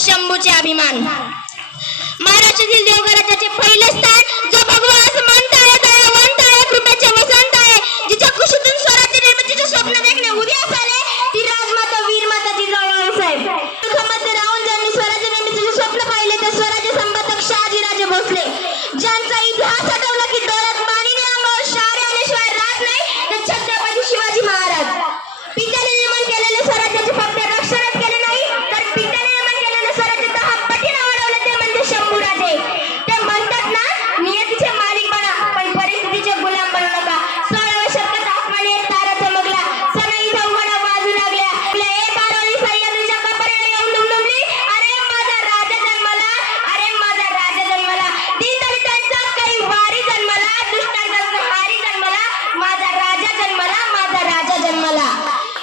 शंभूचे अभिमान। महाराष्ट्रातील देवघराचे पहिले स्थान जो भगवान मानता आहे, दयावंत आहे, कृपेचे वसंत आहे, जिच्या कुशीतून स्वराज्य निर्मितीचे स्वप्न देखणे उद्यास आले, ती राजमाता वीरमाता जिजाऊ साहेब। खंबात राहून ज्यांनी स्वराज्य निर्मितीचे स्वप्न पाहिले ते स्वराज्य संपादक शहाजीराजे भोसले, ज्यांचा इतिहास आठवला की डोळ्यात पाणीने अंगावर शहारे आल्याशिवाय राहत नाही, ते छत्रपती शिवाजी महाराज। पित्याने निर्माण केलेले स्वराज्याचे फक्त रक्षणच केले नाही, तर पित्याने निर्माण केलेले स्वराज्य 10 पटीने वाढवले, ते म्हणजे शंभूराजे। ते म्हणतात ना, नियतीचे मालिक बना पण परिस्थितीचे गुलाम बनू नका। 16व्या शतकात आसमानी एक तारा चमकला, सनई चौघडा वाजू लागल्या, एक आरोळी सह्याद्रीच्या कपारीला येऊन दुमदुमली, अरे माझा राजा जन्मला, अरे माझा राजा जन्मला। दीनदलितांचा काही वारी जन्मला, दुष्टांचा हारी जन्मला, माझा राजा जन्मला, माझा राजा जन्मला।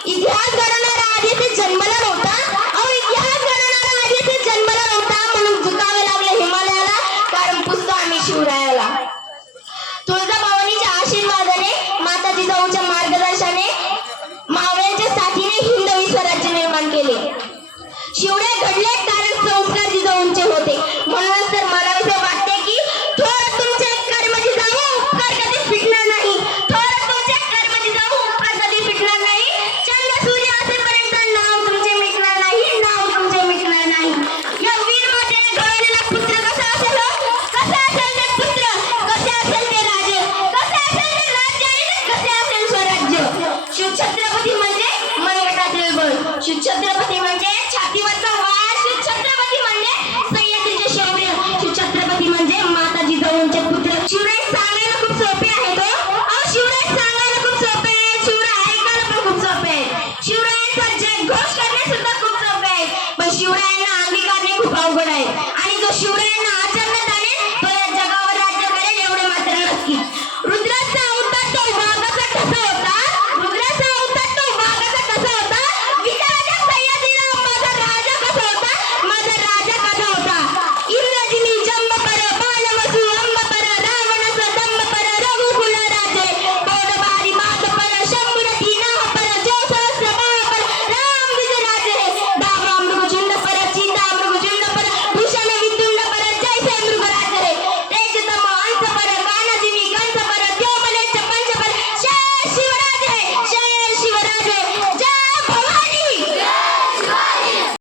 इतिहास घडवणारा आधी ते जन्मला नव्हता, अहो इतिहास घडवणारा आधी ते जन्मला नव्हता, म्हणून झुकावे लागले हिमालयाला, कारण पुजतो आम्ही शिवरायाला।